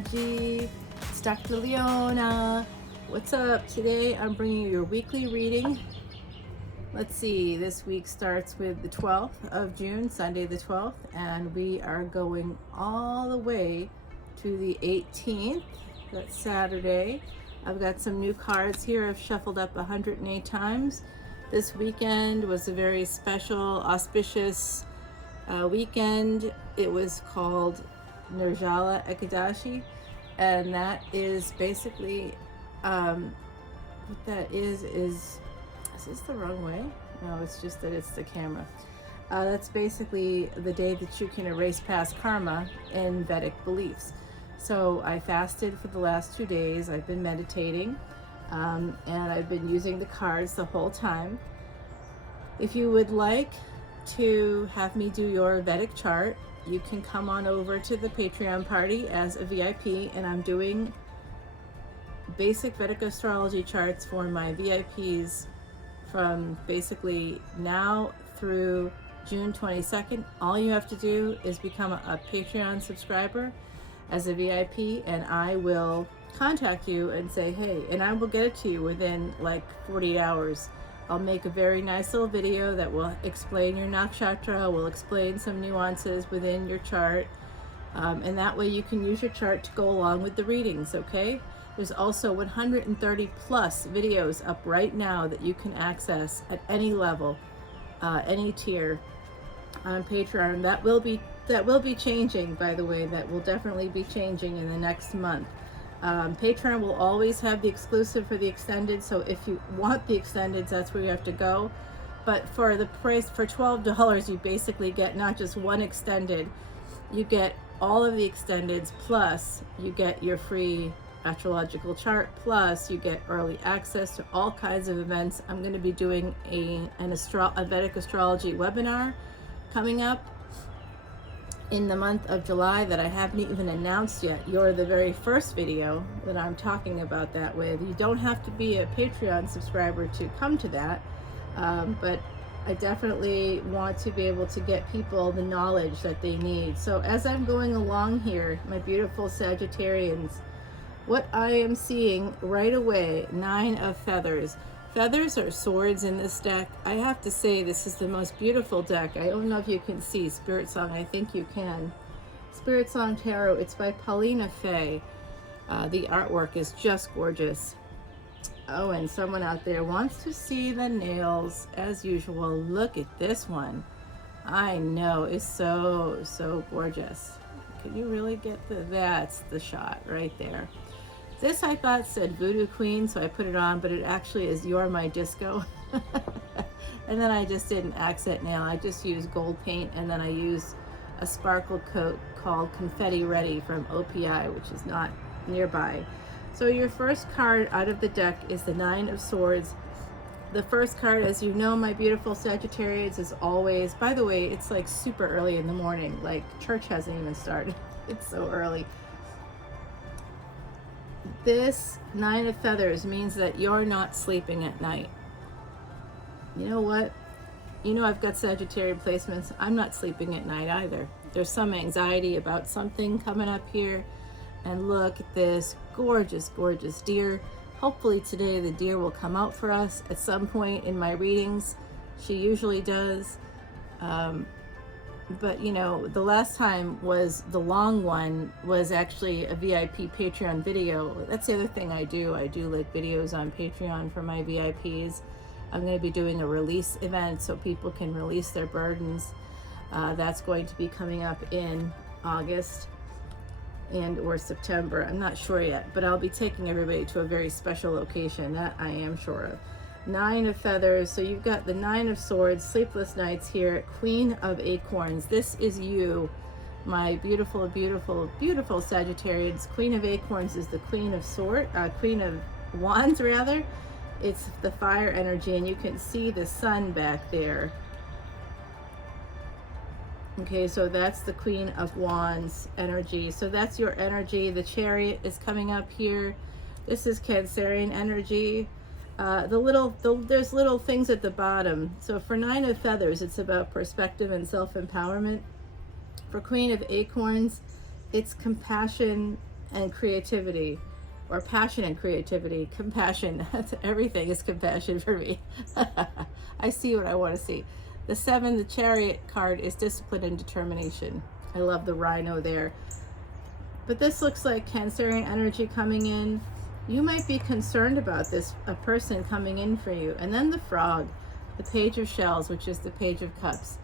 Astrology. It's Dr. Leona. What's up? Today I'm bringing you your weekly reading. Let's see, this week starts with the 12th of June, Sunday the 12th, and we are going all the way to the 18th. That's Saturday. I've got some new cards here. I've shuffled up 108 times. This weekend was a very special, auspicious weekend. It was called Nirjala Ekadashi, and that is basically what that is this the wrong way? No, it's just that it's the camera. That's basically the day that you can erase past karma in Vedic beliefs. So I fasted for the last 2 days. I've been meditating, and I've been using the cards the whole time. If you would like to have me do your Vedic chart, you can come on over to the Patreon party as a VIP, and I'm doing basic Vedic astrology charts for my VIPs from basically now through June 22nd. All you have to do is become a Patreon subscriber as a VIP, and I will contact you and say, hey, and I will get it to you within like 48 hours. I'll make a very nice little video that will explain your nakshatra, will explain some nuances within your chart, and that way you can use your chart to go along with the readings, okay? There's also 130 plus videos up right now that you can access at any level, any tier on Patreon. That will be changing, by the way. That will definitely be changing in the next month. Patreon will always have the exclusive for the extended, so if you want the extendeds, that's where you have to go. But for the price, for $12, you basically get not just one extended, you get all of the extendeds, plus you get your free astrological chart, plus you get early access to all kinds of events. I'm going to be doing a Vedic astrology webinar coming up in the month of July that I haven't even announced yet. You're the very first video that I'm talking about that with. You don't have to be a Patreon subscriber to come to that, but I definitely want to be able to get people the knowledge that they need. So as I'm going along here, my beautiful Sagittarians, what I am seeing right away, 9 of feathers. Feathers are swords in this deck. I have to say, this is the most beautiful deck. I don't know if you can see Spirit Song. I think you can. Spirit Song Tarot. It's by Paulina Fay. The artwork is just gorgeous. Oh, and someone out there wants to see the nails as usual. Look at this one. I know, it's so gorgeous. Can you really get that's the shot right there. This I thought said Voodoo Queen, so I put it on, but it actually is You're My Disco. And then I just did an accent nail. I just used gold paint, and then I used a sparkle coat called Confetti Ready from OPI, which is not nearby. So your first card out of the deck is the 9 of Swords. The first card, as you know, my beautiful Sagittarius, is always, by the way, it's like super early in the morning, like church hasn't even started. It's so early. This 9 of feathers means that you're not sleeping at night. You know what? You know, I've got Sagittarius placements. I'm not sleeping at night either. There's some anxiety about something coming up here. And look at this gorgeous, gorgeous deer. Hopefully today the deer will come out for us at some point in my readings. She usually does. But you know, the last time was the long one was actually a VIP Patreon video. That's the other thing I do. I do like videos on Patreon for my VIPs. I'm going to be doing a release event so people can release their burdens. That's going to be coming up in August and or September. I'm not sure yet, but I'll be taking everybody to a very special location. That I am sure of. 9 of feathers. So you've got the 9 of swords, sleepless nights here, Queen of acorns. This is you, my beautiful, beautiful, beautiful Sagittarius. Queen of acorns is the Queen of Queen of wands rather. It's the fire energy, and you can see the sun back there. Okay, so that's the Queen of Wands energy. So that's your energy. The Chariot is coming up here. This is Cancerian energy. There's little things at the bottom. So for 9 of feathers, it's about perspective and self-empowerment. For Queen of acorns, it's compassion and creativity, or passion and creativity, compassion. Everything is compassion for me. I see what I want to see. The 7, the Chariot card, is discipline and determination. I love the rhino there. But this looks like Cancerian energy coming in. You might be concerned about this, a person coming in for you. And then the frog, the Page of Shells, which is the Page of Cups.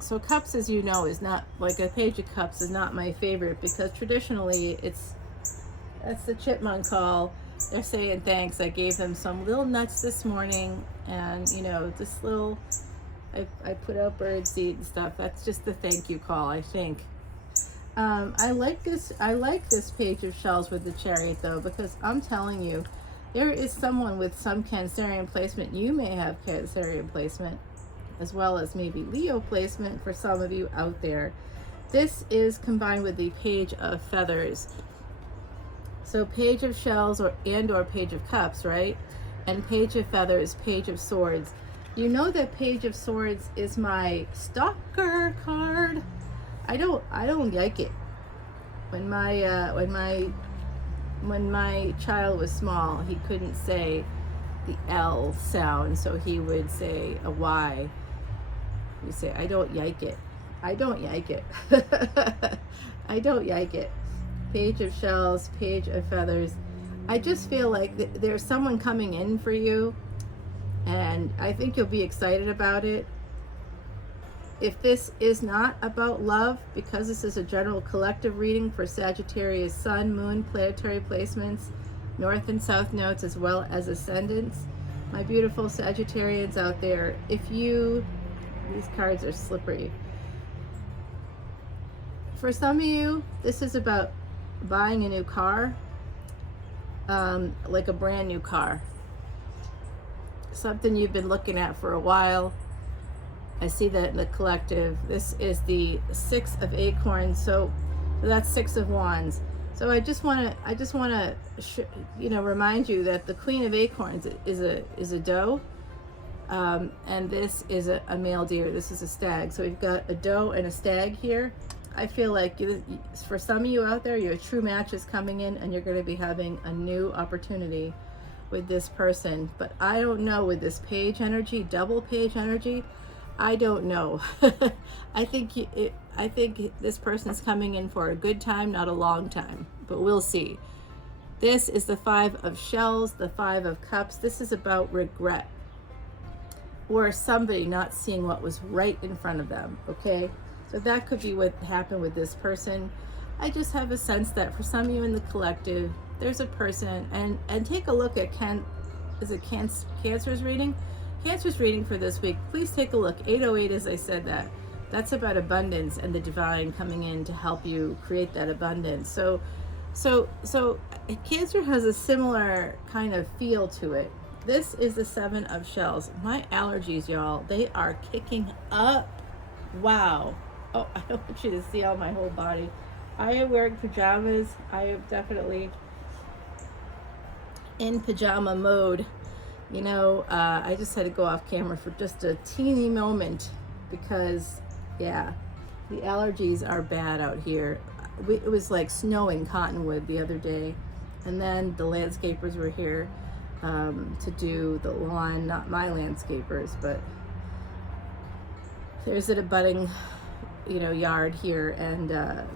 So cups, as you know, is not, like a Page of Cups is not my favorite, because traditionally that's the chipmunk call. They're saying thanks. I gave them some little nuts this morning, and you know, this little, I put out bird seed and stuff. That's just the thank you call, I think. I like this Page of Shells with the Chariot though, because I'm telling you, there is someone with some Cancerian placement. You may have Cancerian placement, as well as maybe Leo placement for some of you out there. This is combined with the Page of Feathers. So Page of Shells or Page of Cups, right? And Page of Feathers, Page of Swords. You know that Page of Swords is my Stalker card. I don't like it. When my child was small, he couldn't say the L sound, so he would say a Y. You say, I don't like it. I don't like it. I don't like it. Page of Shells, Page of Feathers. I just feel like there's someone coming in for you, and I think you'll be excited about it. If this is not about love, because this is a general collective reading for Sagittarius Sun, Moon, planetary placements, North and South nodes, as well as ascendants, my beautiful Sagittarians out there, these cards are slippery. For some of you, this is about buying a new car, like a brand new car. Something you've been looking at for a while. I see that in the collective. This is the 6 of Acorns, so that's 6 of Wands. So I just want to remind you that the Queen of Acorns is a doe, and this is a male deer. This is a stag. So we've got a doe and a stag here. I feel like for some of you out there, your true match is coming in, and you're going to be having a new opportunity with this person. But I don't know, with this page energy, double page energy, I don't know. I think this person's coming in for a good time, not a long time, but we'll see. This is the 5 of Shells, the 5 of Cups. This is about regret, or somebody not seeing what was right in front of them, okay? So that could be what happened with this person. I just have a sense that for some of you in the collective, there's a person, and take a look at Cancer's reading? Cancer's reading for this week, please take a look. 808, as I said, that's about abundance and the divine coming in to help you create that abundance. So Cancer has a similar kind of feel to it. This is the 7 of Shells. My allergies, y'all, they are kicking up. Wow. Oh, I don't want you to see all my whole body. I am wearing pajamas. I am definitely in pajama mode. You know, I just had to go off camera for just a teeny moment because, yeah, the allergies are bad out here. It was like snowing Cottonwood the other day, and then the landscapers were here to do the lawn. Not my landscapers, but there's an abutting, yard here, and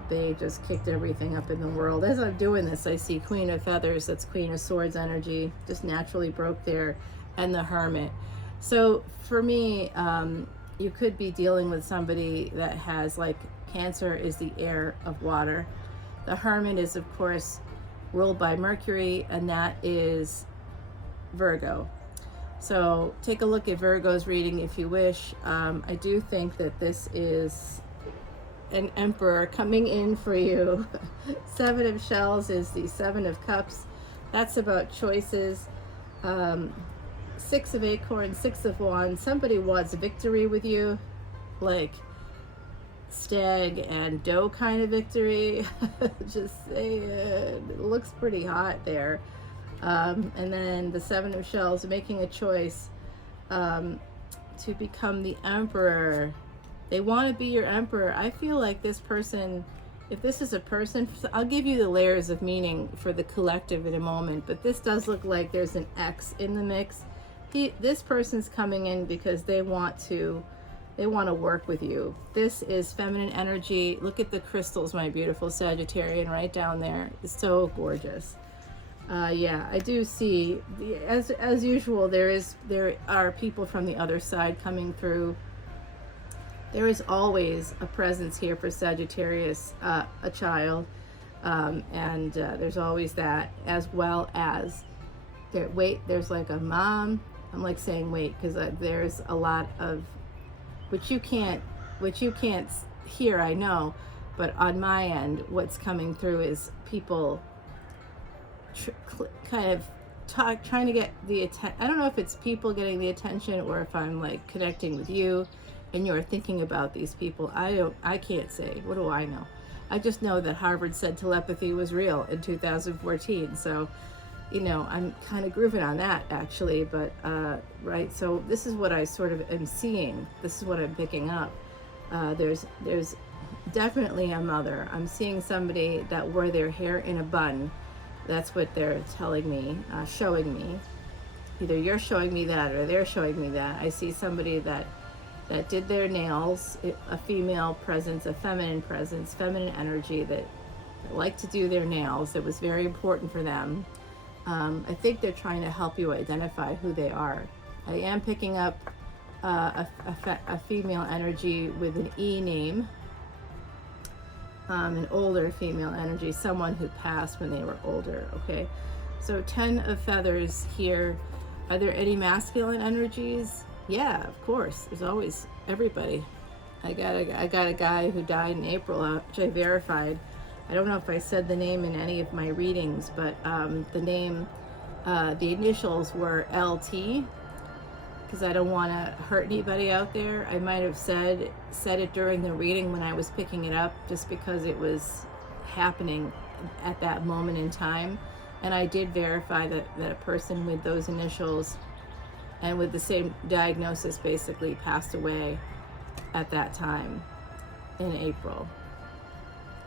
they just kicked everything up in the world. As I'm doing this, I see Queen of Feathers, that's Queen of Swords energy, just naturally broke there, and the Hermit. So for me, you could be dealing with somebody that has, like, Cancer is the air of water. The Hermit is, of course, ruled by Mercury, and that is Virgo. So take a look at Virgo's reading if you wish. I do think that this is an Emperor coming in for you. 7 of Shells is the 7 of Cups. That's about choices. 6 of Acorns, 6 of Wands. Somebody wants victory with you, like stag and doe kind of victory. Just saying, it looks pretty hot there. And then the 7 of Shells, making a choice to become the Emperor. They want to be your Emperor. I feel like this person If this is a person, I'll give you the layers of meaning for the collective in a moment, but this does look like there's an X in the mix. This person's coming in because they want to work with you. This is feminine energy. Look at the crystals, my beautiful Sagittarian, right down there. It's so gorgeous. Yeah, I do see, as usual, there are people from the other side coming through. There is always a presence here for Sagittarius, a child, and there's always that, as well as there's like a mom. I'm like saying wait because there's a lot of which you can't hear, I know, but on my end, what's coming through is people kind of trying to get the attention. I don't know if it's people getting the attention or if I'm like connecting with you and you're thinking about these people. I can't say. What do I know? I just know that Harvard said telepathy was real in 2014. So, you know, I'm kind of grooving on that actually, but right. So this is what I sort of am seeing. This is what I'm picking up. There's definitely a mother. I'm seeing somebody that wore their hair in a bun. That's what they're telling me, showing me. Either you're showing me that or they're showing me that. I see somebody that did their nails, a female presence, a feminine presence, feminine energy that like to do their nails. It was very important for them. I think they're trying to help you identify who they are. I am picking up a female energy with an E name. An older female energy, someone who passed when they were older, okay? So 10 of feathers here. Are there any masculine energies? Yeah, of course. There's always everybody. I got a guy who died in April, which I verified. I don't know if I said the name in any of my readings, but the name, the initials were LT, because I don't want to hurt anybody out there. I might have said it during the reading when I was picking it up, just because it was happening at that moment in time. And I did verify that a person with those initials and with the same diagnosis basically passed away at that time in April.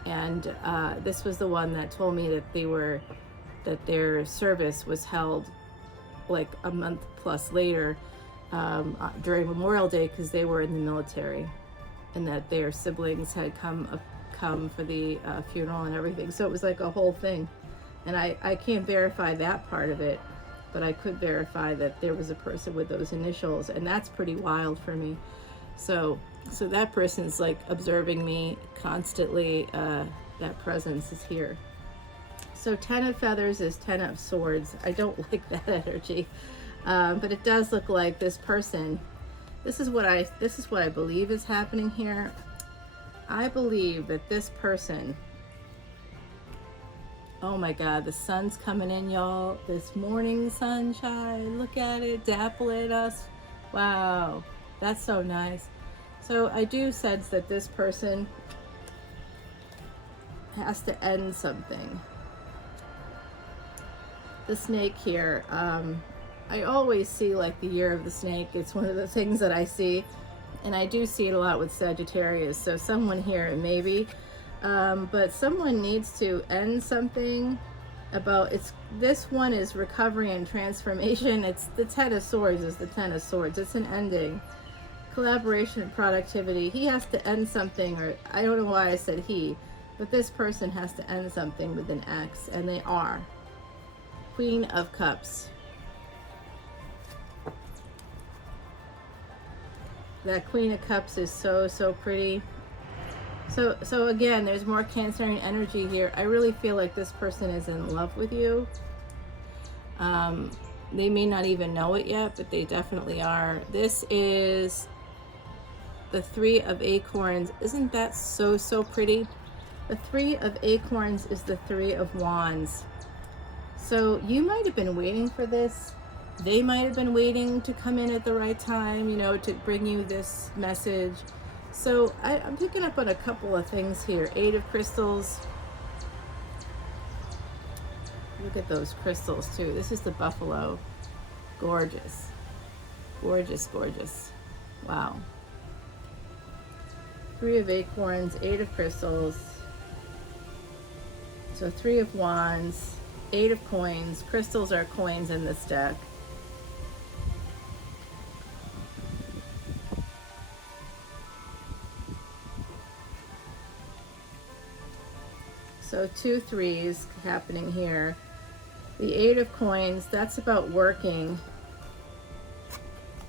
And this was the one that told me that their service was held like a month plus later, during Memorial Day, because they were in the military, and that their siblings had come for the funeral and everything. So it was like a whole thing, and I can't verify that part of it, but I could verify that there was a person with those initials, and that's pretty wild for me. So that person's like observing me constantly. That presence is here. So 10 of feathers is 10 of swords. I don't like that energy. But it does look like this person, this is what I believe is happening here. I believe that this person, oh my God, the sun's coming in, y'all. This morning sunshine, look at it, dappling us. Wow, that's so nice. So I do sense that this person has to end something. The snake here, I always see like the year of the snake. It's one of the things that I see, and I do see it a lot with Sagittarius. So someone here maybe, but someone needs to end something about this one is recovery and transformation. It's the 10 of swords is the 10 of swords. It's an ending, collaboration and productivity. He has to end something, or I don't know why I said he, but this person has to end something with an X, and they are. Queen of Cups. That Queen of Cups is so pretty. So again, there's more Cancerian energy here. I really feel like this person is in love with you. They may not even know it yet, but they definitely are. This is the 3 of acorns. Isn't that so pretty? The 3 of acorns is the 3 of wands. So you might have been waiting for this. They might have been waiting to come in at the right time, you know, to bring you this message. So I'm picking up on a couple of things here. 8 of crystals. Look at those crystals too. This is the buffalo. Gorgeous. Gorgeous. Wow. 3 of acorns, 8 of crystals. So 3 of Wands, 8 of Coins. Crystals are coins in this deck. So 2 threes happening here. The 8 of Coins, that's about working.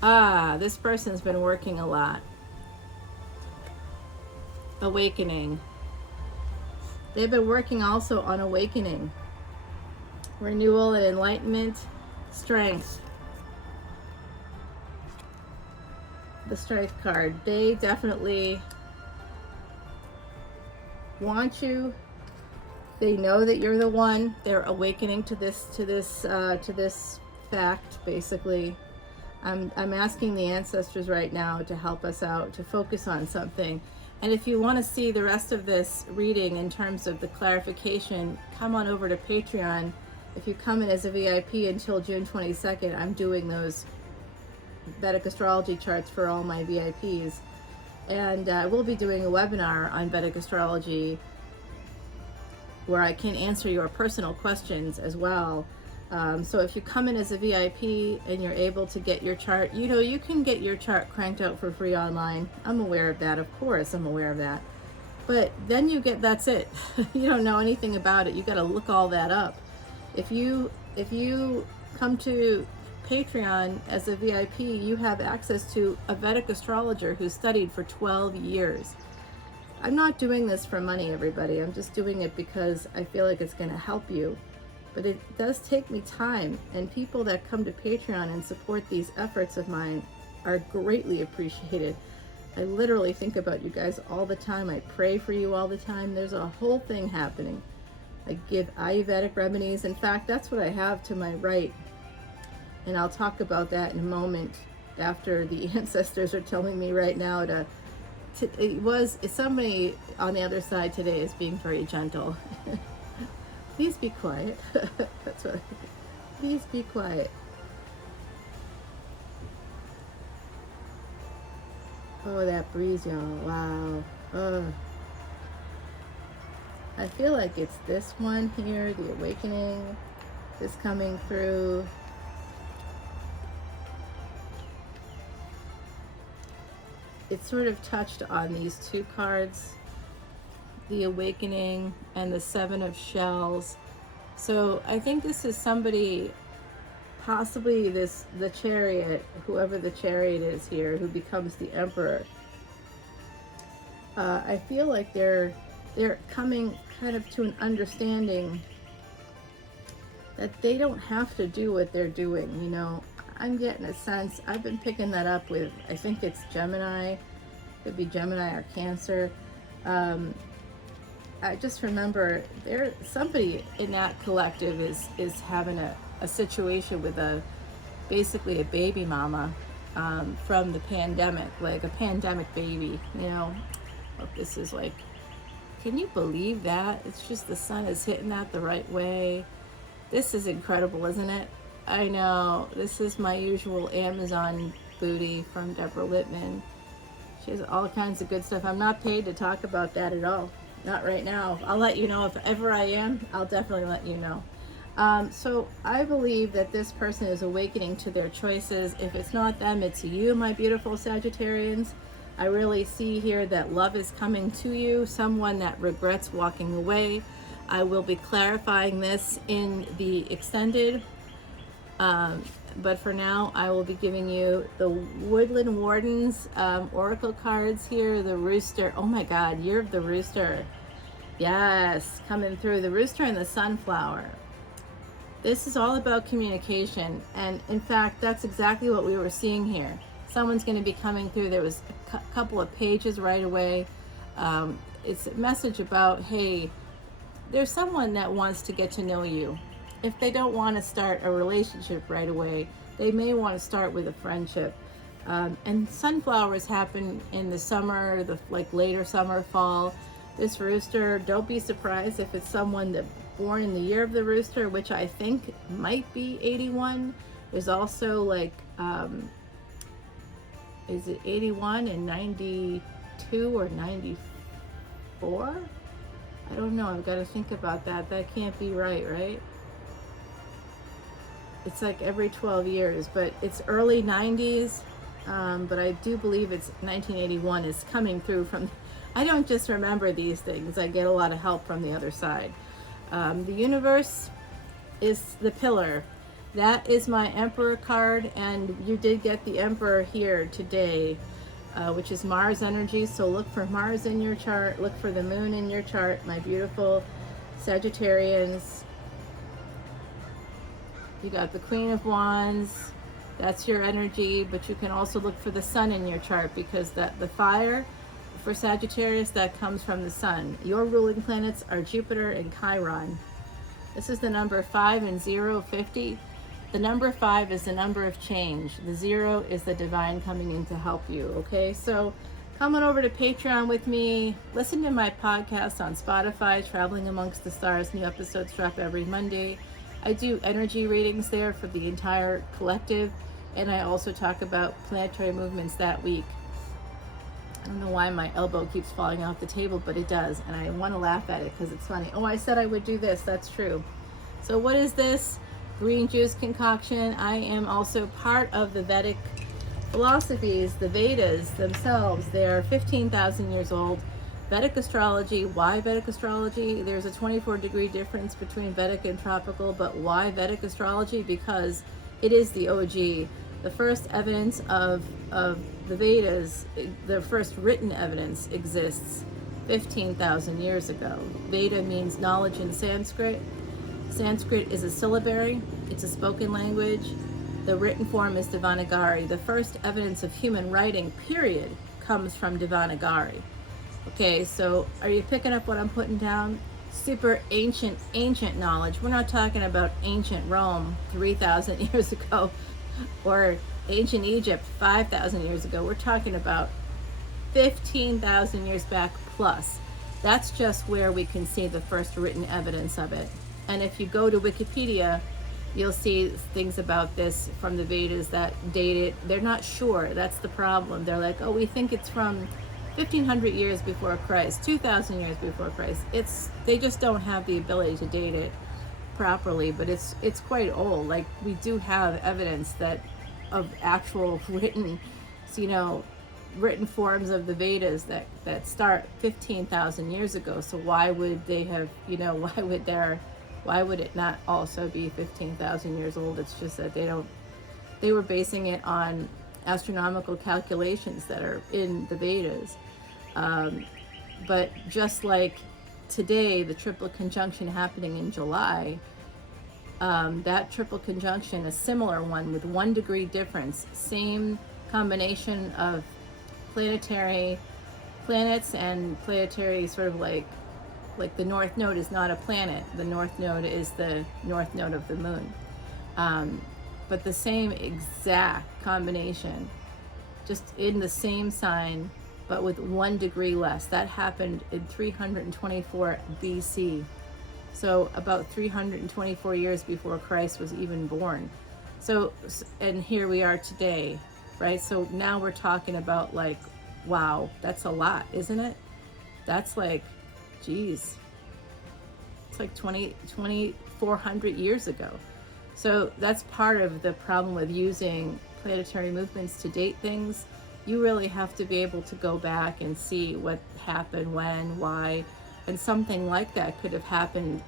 This person's been working a lot. Awakening. They've been working also on awakening. Renewal and enlightenment. Strength. The Strength card. They definitely want you. They know that you're the one. They're awakening to this fact, basically. I'm asking the ancestors right now to help us out, to focus on something. And if you want to see the rest of this reading in terms of the clarification, come on over to Patreon. If you come in as a VIP until June 22nd, I'm doing those Vedic astrology charts for all my VIPs. And we'll be doing a webinar on Vedic astrology where I can answer your personal questions as well. So if you come in as a VIP and you're able to get your chart, you know, you can get your chart cranked out for free online. I'm aware of that, of course, I'm aware of that. But then you get, that's it. You don't know anything about it. You got to look all that up. If you come to Patreon as a VIP, you have access to a Vedic astrologer who studied for 12 years. I'm not doing this for money, everybody. I'm just doing it because I feel like it's going to help you. But it does take me time, and people that come to Patreon and support these efforts of mine are greatly appreciated. I literally think about you guys all the time. I pray for you all the time. There's a whole thing happening. I give Ayurvedic remedies. In fact, that's what I have to my right. And I'll talk about that in a moment after the ancestors are telling me right now it's somebody on the other side today is being very gentle. Please be quiet. That's what. Please be quiet. Oh, that breeze, y'all. Wow. I feel like it's this one here, the awakening is coming through. It sort of touched on these 2 cards, the awakening and the 7 of shells. So I think this is somebody, possibly the chariot, whoever the chariot is here, who becomes the emperor. I feel like they're coming kind of to an understanding that they don't have to do what they're doing, you know. I'm getting a sense, I've been picking that up with, I think it's Gemini, could be Gemini or Cancer. I just remember somebody in that collective is having a situation with basically a baby mama from the pandemic, like a pandemic baby, you know. This is like, can you believe that? It's just the sun is hitting that the right way. This is incredible, isn't it? I know. This is my usual Amazon booty from Deborah Littman. She has all kinds of good stuff. I'm not paid to talk about that at all. Not right now. I'll let you know if ever I am. I'll definitely let you know. So I believe that this person is awakening to their choices. If it's not them, it's you, my beautiful Sagittarians. I really see here that love is coming to you, someone that regrets walking away. I will be clarifying this in the extended, but for now I will be giving you the Woodland Wardens oracle cards here. The rooster, oh my god, year of the rooster. Yes, coming through. The rooster and the sunflower. This is all about communication, and in fact that's exactly what we were seeing here. Someone's going to be coming through. There was a couple of pages right away. It's a message about, hey, there's someone that wants to get to know you. If they don't want to start a relationship right away, they may want to start with a friendship. And sunflowers happen in the summer, like later summer, fall. This rooster, don't be surprised if it's someone that born in the year of the rooster, which I think might be 81. There's also like, is it 81 and 92 or 94? I don't know. I've got to think about that. That can't be right, right? It's like every 12 years, but it's early 90s. But I do believe it's 1981 is coming through from. I don't just remember these things. I get a lot of help from the other side. The universe is the pillar. That is my Emperor card, and you did get the Emperor here today, which is Mars energy. So look for Mars in your chart. Look for the moon in your chart, my beautiful Sagittarians. You got the Queen of Wands. That's your energy, but you can also look for the sun in your chart, because the fire for Sagittarius, that comes from the sun. Your ruling planets are Jupiter and Chiron. This is the number 5 and 0, 50. The number 5 is the number of change. The 0 is the divine coming in to help you, okay? So come on over to Patreon with me. Listen to my podcast on Spotify, Traveling Amongst the Stars. New episodes drop every Monday. I do energy readings there for the entire collective, and I also talk about planetary movements that week. I don't know why my elbow keeps falling off the table, but it does, and I want to laugh at it because it's funny. Oh, I said I would do this. That's true. So what is this? Green juice concoction. I am also part of the Vedic philosophies, the Vedas themselves. They are 15,000 years old. Vedic astrology. Why Vedic astrology? There's a 24-degree difference between Vedic and tropical, but why Vedic astrology? Because it is the OG. The first evidence of the Vedas, the first written evidence, exists 15,000 years ago. Veda means knowledge in Sanskrit. Sanskrit is a syllabary. It's a spoken language. The written form is Devanagari. The first evidence of human writing, period, comes from Devanagari. Okay, so are you picking up what I'm putting down? Super ancient knowledge. We're not talking about ancient Rome 3,000 years ago or ancient Egypt 5,000 years ago. We're talking about 15,000 years back plus. That's just where we can see the first written evidence of it. And if you go to Wikipedia, you'll see things about this from the Vedas that date it. They're not sure. That's the problem. They're like, oh, we think it's from 1,500 years before Christ, 2,000 years before Christ. They just don't have the ability to date it properly, but it's quite old. Like, we do have evidence that of actual written, written forms of the Vedas that start 15,000 years ago. So why would they have, why would it not also be 15,000 years old? It's just that they were basing it on astronomical calculations that are in the Vedas. But just like today, the triple conjunction happening in July, that triple conjunction, a similar one with 1 degree difference, same combination of planets and planetary sort of like the North Node is not a planet. The North Node is the North Node of the moon. But the same exact combination, just in the same sign, but with 1 degree less. That happened in 324 BC. So about 324 years before Christ was even born. So, and here we are today, right? So now we're talking about like, wow, that's a lot, isn't it? That's like, geez, it's like 2,400 years ago. So that's part of the problem with using planetary movements to date things. You really have to be able to go back and see what happened, when, why, and something like that could have happened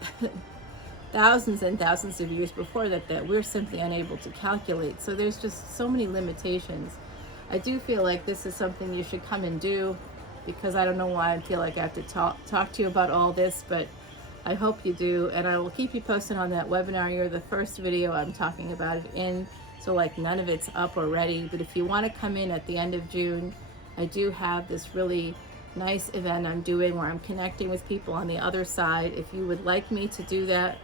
thousands and thousands of years before that we're simply unable to calculate. So there's just so many limitations. I do feel like this is something you should come and do, because I don't know why I feel like I have to talk to you about all this, but I hope you do, and I will keep you posted on that webinar. You're the first video I'm talking about it in, so like none of it's up already. But if you want to come in at the end of June, I do have this really nice event I'm doing where I'm connecting with people on the other side. If you would like me to do that,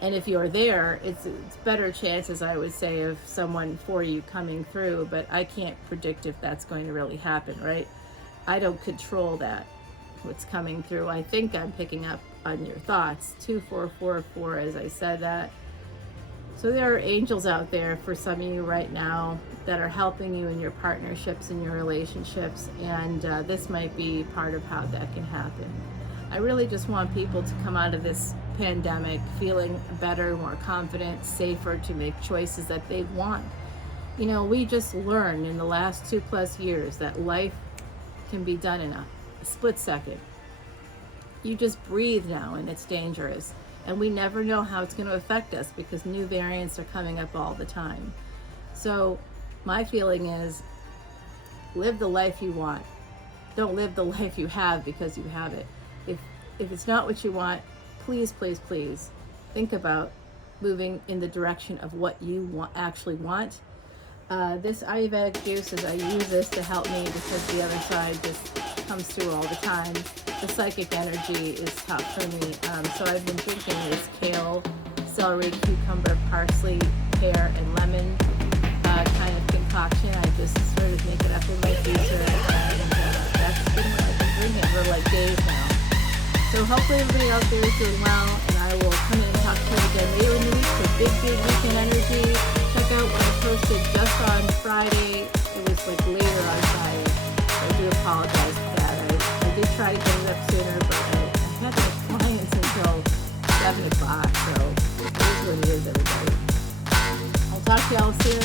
and if you're there, it's better chances, I would say, of someone for you coming through, but I can't predict if that's going to really happen, right? I don't control that, what's coming through. I think I'm picking up on your thoughts. 2444, as I said that. So there are angels out there for some of you right now that are helping you in your partnerships and your relationships, and this might be part of how that can happen. I really just want people to come out of this pandemic feeling better, more confident, safer, to make choices that they want. You know, we just learned in the last 2+ years that life can be done in a split second. You just breathe now and it's dangerous. And we never know how it's going to affect us because new variants are coming up all the time. So my feeling is, live the life you want. Don't live the life you have because you have it. If it's not what you want, please, please, please think about moving in the direction of what you actually want. This Ayurvedic juices, I use this to help me because the other side just comes through all the time. The psychic energy is tough for me. So I've been drinking this kale, celery, cucumber, parsley, pear, and lemon kind of concoction. I just sort of make it up in my freezer, and that's been what I've been drinking for like days now. So hopefully everybody out there is doing well, and I will come in and talk to you again later in the week for big weekend energy. Check out what I posted just on Friday. It was like later on Friday. I do apologize for that. I did try to get it up sooner, but I had my clients until 7 o'clock, so it is what it is, everybody. I'll talk to y'all soon.